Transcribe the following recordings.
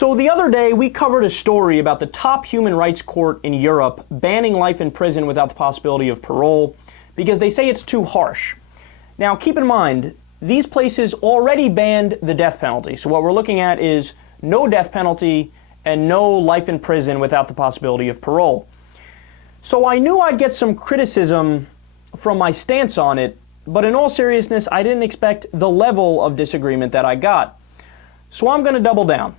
So the other day, we covered a story about the top human rights court in Europe banning life in prison without the possibility of parole because they say it's too harsh. Now, keep in mind, these places already banned the death penalty. So what we're looking at is no death penalty and no life in prison without the possibility of parole. So I knew I'd get some criticism from my stance on it, but in all seriousness, I didn't expect the level of disagreement that I got. So I'm going to double down.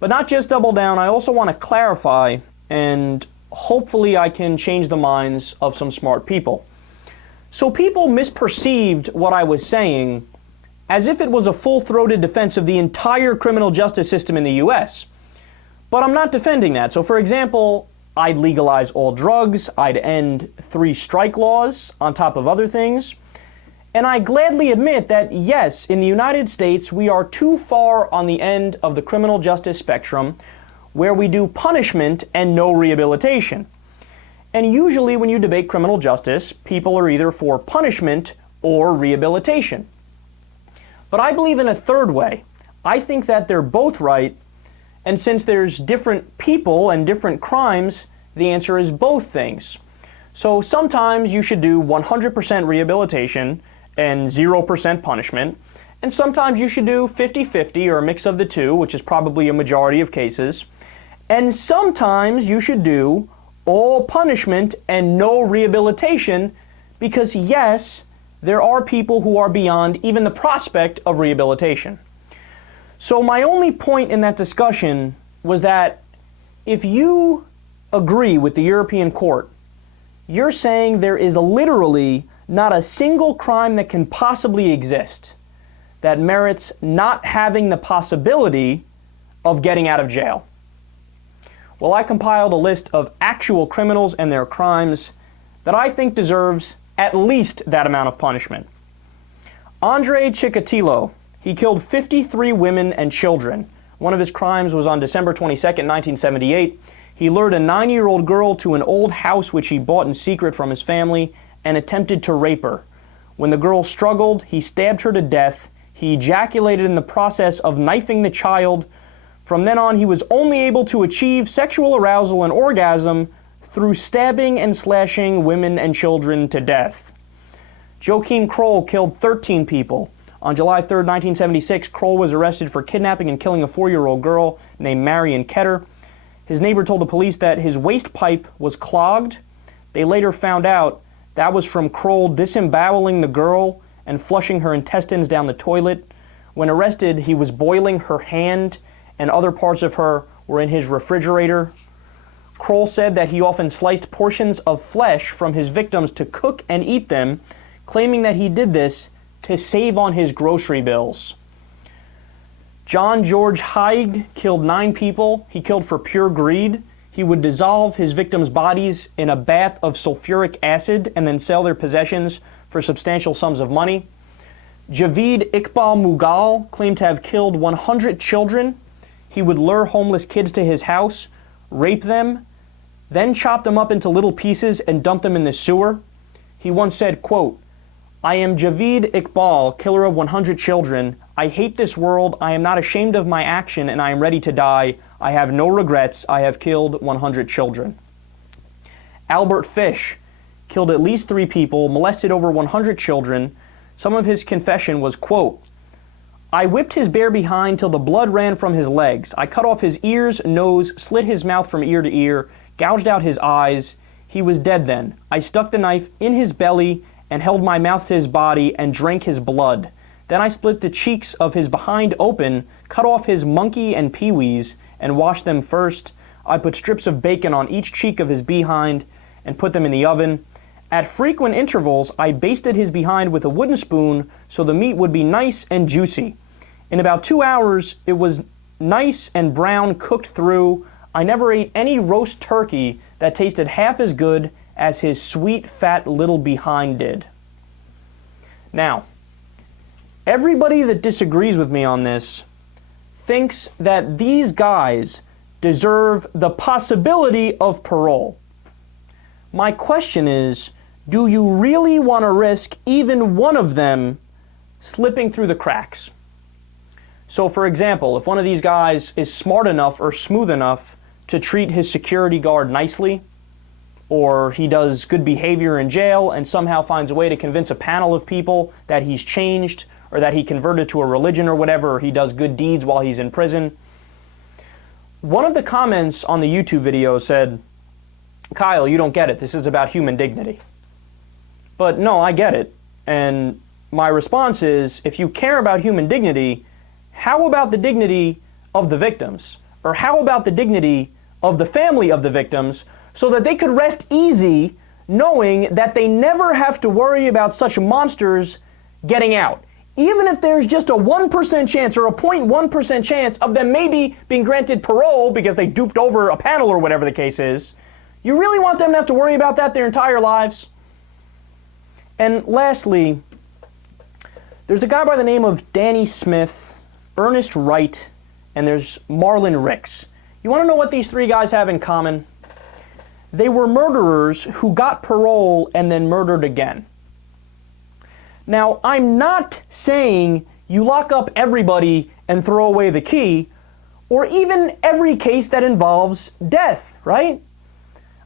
But not just double down, I also want to clarify, and hopefully I can change the minds of some smart people. So people misperceived what I was saying as if it was a full-throated defense of the entire criminal justice system in the US. But I'm not defending that. So for example, I'd legalize all drugs, I'd end 3 strike laws on top of other things. And I gladly admit that, yes, in the United States, we are too far on the end of the criminal justice spectrum where we do punishment and no rehabilitation. And usually when you debate criminal justice, people are either for punishment or rehabilitation. But I believe in a third way. I think that they're both right, and since there's different people and different crimes, the answer is both things. So sometimes you should do 100% rehabilitation and 0% punishment, and sometimes you should do 50-50 or a mix of the two, which is probably a majority of cases, and sometimes you should do all punishment and no rehabilitation because, yes, there are people who are beyond even the prospect of rehabilitation. So my only point in that discussion was that if you agree with the European Court, you're saying there is literally not a single crime that can possibly exist that merits not having the possibility of getting out of jail. Well, I compiled a list of actual criminals and their crimes that I think deserves at least that amount of punishment. Andrei Chikatilo, he killed 53 women and children. One of his crimes was on December 22nd, 1978. He lured a 9-year-old girl to an old house which he bought in secret from his family and attempted to rape her. When the girl struggled, he stabbed her to death. He ejaculated in the process of knifing the child. From then on, he was only able to achieve sexual arousal and orgasm through stabbing and slashing women and children to death. Joachim Kroll killed 13 people. On July 3rd, 1976, Kroll was arrested for kidnapping and killing a 4-year-old girl named Marion Ketter. His neighbor told the police that his waste pipe was clogged. They later found out that was from Kroll disemboweling the girl and flushing her intestines down the toilet. When arrested, he was boiling her hand, and other parts of her were in his refrigerator. Kroll said that he often sliced portions of flesh from his victims to cook and eat them, claiming that he did this to save on his grocery bills. John George Haig killed 9 people. He killed for pure greed. He would dissolve his victims' bodies in a bath of sulfuric acid and then sell their possessions for substantial sums of money. Javeed Iqbal Mughal claimed to have killed 100 children. He would lure homeless kids to his house, rape them, then chop them up into little pieces and dump them in the sewer. He once said, quote, "I am Javeed Iqbal, killer of 100 children. I hate this world. I am not ashamed of my action, and I am ready to die. I have no regrets. I have killed 100 children." Albert Fish killed at least 3 people, molested over 100 children. Some of his confession was, quote, "I whipped his bare behind till the blood ran from his legs. I cut off his ears, nose, slit his mouth from ear to ear, gouged out his eyes. He was dead then. I stuck the knife in his belly and held my mouth to his body and drank his blood. Then I split the cheeks of his behind open, cut off his monkey and peewees, and washed them first. I put strips of bacon on each cheek of his behind and put them in the oven. At frequent intervals, I basted his behind with a wooden spoon so the meat would be nice and juicy. In about 2 hours, it was nice and brown cooked through. I never ate any roast turkey that tasted half as good as his sweet, fat little behind did." Now, everybody that disagrees with me on this thinks that these guys deserve the possibility of parole. My question is, do you really want to risk even one of them slipping through the cracks? So for example, if one of these guys is smart enough or smooth enough to treat his security guard nicely, or he does good behavior in jail and somehow finds a way to convince a panel of people that he's changed or that he converted to a religion or whatever, or he does good deeds while he's in prison. One of the comments on the YouTube video said, "Kyle, you don't get it. This is about human dignity." But no, I get it. And my response is, if you care about human dignity, how about the dignity of the victims? Or how about the dignity of the family of the victims, so that they could rest easy knowing that they never have to worry about such monsters getting out? Even if there's just a 1% chance or a 0.1% chance of them maybe being granted parole because they duped over a panel or whatever the case is, you really want them to have to worry about that their entire lives? And lastly, there's a guy by the name of Danny Smith, Ernest Wright, and there's Marlon Ricks. You want to know what these three guys have in common? They were murderers who got parole and then murdered again. Now, I'm not saying you lock up everybody and throw away the key, or even every case that involves death, right?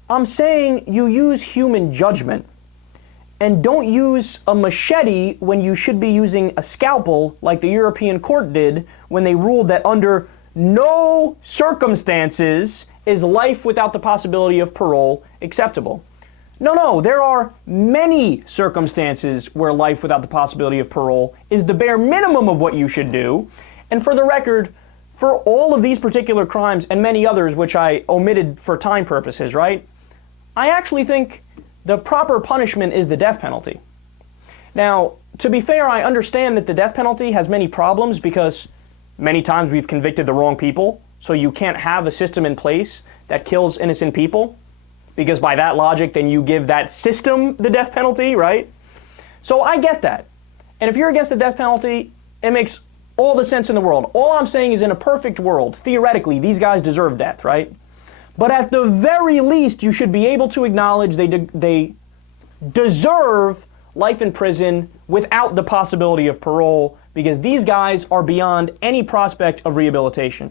I'm saying you use human judgment and don't use a machete when you should be using a scalpel like the European court did when they ruled that under no circumstances is life without the possibility of parole acceptable. No, there are many circumstances where life without the possibility of parole is the bare minimum of what you should do. And for the record, for all of these particular crimes and many others which I omitted for time purposes, right? I actually think the proper punishment is the death penalty. Now, to be fair, I understand that the death penalty has many problems because many times we've convicted the wrong people, so you can't have a system in place that kills innocent people, because by that logic, then you give that system the death penalty, right? So I get that. And if you're against the death penalty, it makes all the sense in the world. All I'm saying is, in a perfect world, theoretically, these guys deserve death, right? But at the very least, you should be able to acknowledge they deserve life in prison without the possibility of parole, because these guys are beyond any prospect of rehabilitation.